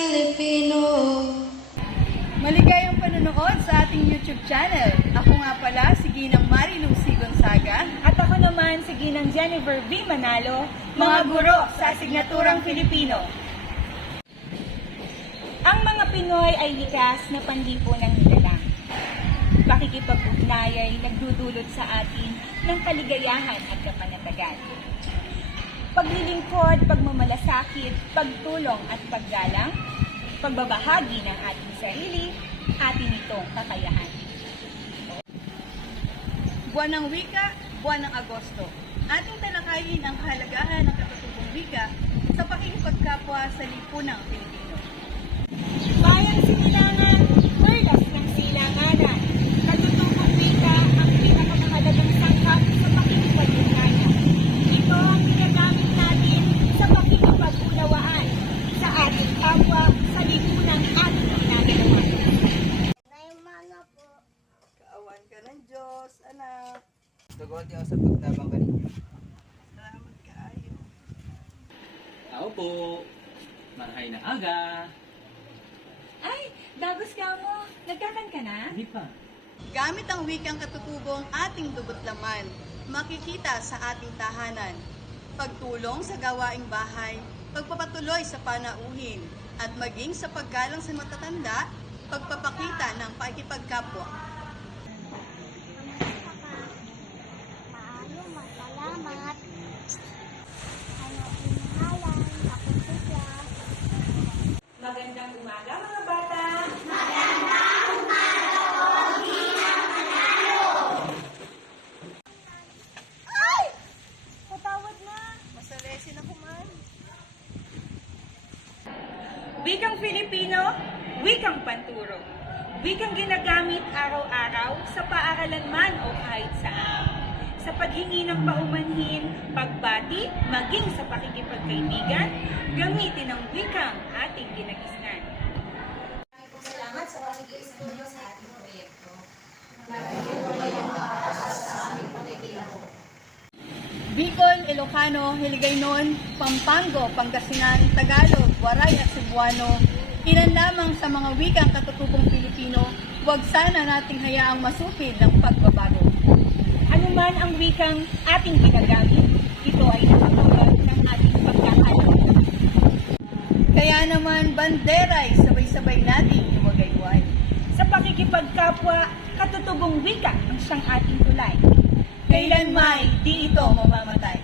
Pilipino. Maligayang panonood sa ating YouTube channel. Ako nga pala, si Ginang Mari Lucy Gonzaga. At ako naman, si Ginang Jennifer V. Manalo. Mga guro sa asignaturang Filipino. Ang mga Pinoy ay likas na panlipunan nilalang. Pakikipag-ugnay ay nagdudulot sa atin ng kaligayahan at kapanatagan. Paglilingkod, pagmamalasakit, pagtulong at paggalang, pagbabahagi ng ating sarili, atin itong kakayahan. Buwan ng Wika, buwan ng Agosto. Ating talakayin ang kahalagahan ng katutubong wika sa pakikipagkapwa sa lipunang Pilipino. Bayang sinilangan, perlas ng silanganan. Katutubong wika ang pinakamahalagang sangkap sa pakikipag-ugnayan. Ito ang ginagamit natin sa pakikipag-unawaan sa ating kapwa sa lipunang ating ginagawa. Kaawan ka ng Diyos, anak. Tugon di ako sa pagtabang kanina. Salamat kaayo. Tao po. Marahay na aga. Ay, dagos ka mo. Nagkakan ka na? Hindi pa. Gamit ang wikang katutubong ating dugot laman, makikita sa ating tahanan. Pagtulong sa gawaing bahay, pagpapatuloy sa panauhin, at maging sa paggalang sa matatanda, pagpapakita ng pakikipagkapwa. Maano, masalamat. Ano, inahalan, ako sila. Magandang umaga mga bata. Ay! Patawad na. Masalesin ako man. Wikang Filipino, wikang panturo. Wikang ginagamit araw-araw sa paaralan man o kahit saan. Sa paghingi ng paumanhin, pagbati, maging sa pakikipagkaibigan, gamitin ang wikang ating ginagisnan. Salamat sa pag-iistoryo sa ating proyekto. Bicol, Ilocano, Hiligaynon, Pampango, Pangasinan, Tagalog, Waray at Cebuano, ilan lamang sa mga wikang katutubong Pilipino, huwag sana nating hayaang masupid ng pagbabago. Ano man ang wikang ating ginagamit, ito ay nakatulad ng ating pagkakalam. Kaya naman, banderay, sabay-sabay nating iwagayway. Sa pakikipagkapwa, katutubong wika ang siyang ating tulay. Kailan may di ito mamamatay.